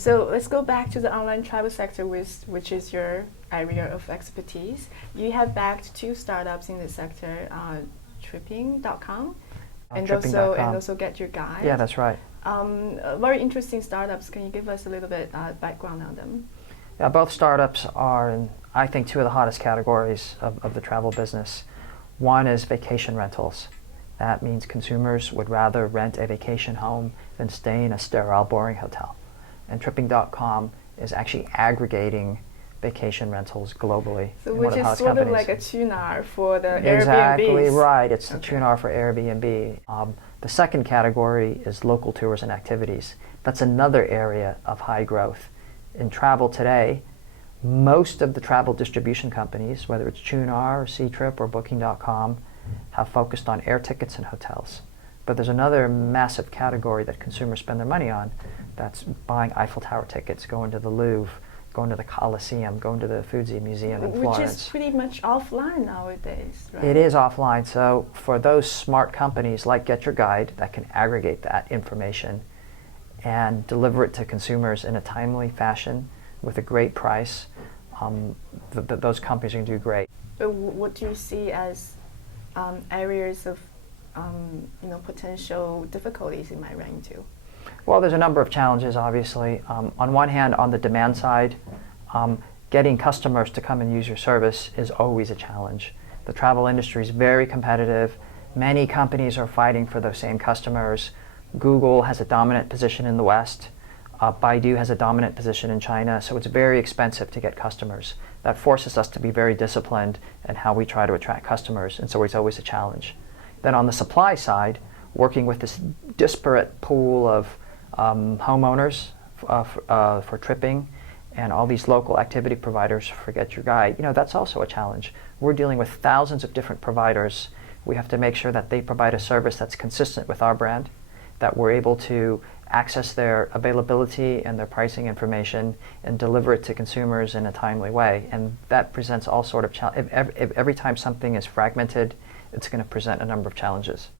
So let's go back to the online travel sector, which is your area of expertise. You have backed two startups in this sector, Tripping.com and also Get Your Guide. Yeah, that's right. Very interesting startups. Can you give us a little bit background on them? Yeah, both startups are in, I think, two of the hottest categories of the travel business. One is vacation rentals. That means consumers would rather rent a vacation home than stay in a sterile, boring hotel. And Tripping.com is actually aggregating vacation rentals globally. So which is sort of like a Qunar for the Airbnb. Exactly right. It's the Qunar for Airbnb. The second category is local tours and activities. That's another area of high growth. In travel today, most of the travel distribution companies, whether it's Qunar or Ctrip or Booking.com, have focused on air tickets and hotels. But there's another massive category that consumers spend their money on. That's buying Eiffel Tower tickets, going to the Louvre, going to the Colosseum, going to the Uffizi Museum in Florence. Which is pretty much offline nowadays, right? It is offline. So for those smart companies like Get Your Guide that can aggregate that information and deliver it to consumers in a timely fashion with a great price, those companies are going to do great. But what do you see as areas of potential difficulties it might run into? Well, there's a number of challenges, obviously. On one hand, on the demand side, getting customers to come and use your service is always a challenge. The travel industry is very competitive. Many companies are fighting for those same customers. Google has a dominant position in the West. Baidu has a dominant position in China, so it's very expensive to get customers. That forces us to be very disciplined in how we try to attract customers, and so it's always a challenge. Then on the supply side, working with this disparate pool of homeowners for Tripping and all these local activity providers for Get Your Guide, that's also a challenge. We're dealing with thousands of different providers. We have to make sure that they provide a service that's consistent with our brand, that we're able to access their availability and their pricing information and deliver it to consumers in a timely way. And that presents all sort of challenges. Every time something is fragmented, it's going to present a number of challenges.